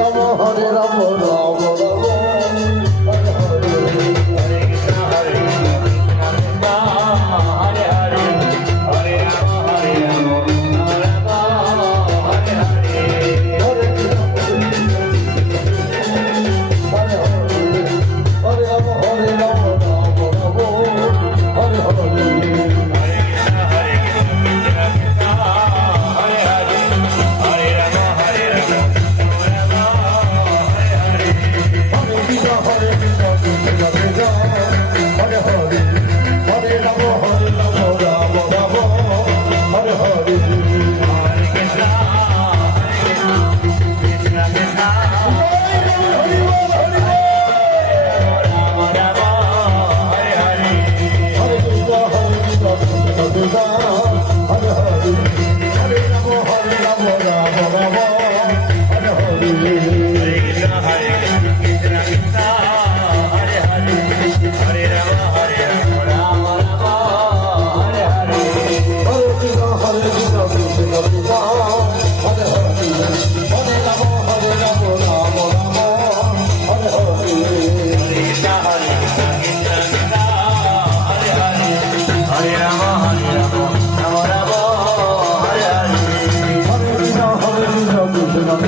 Ram Hare Ram Ram Ram. you.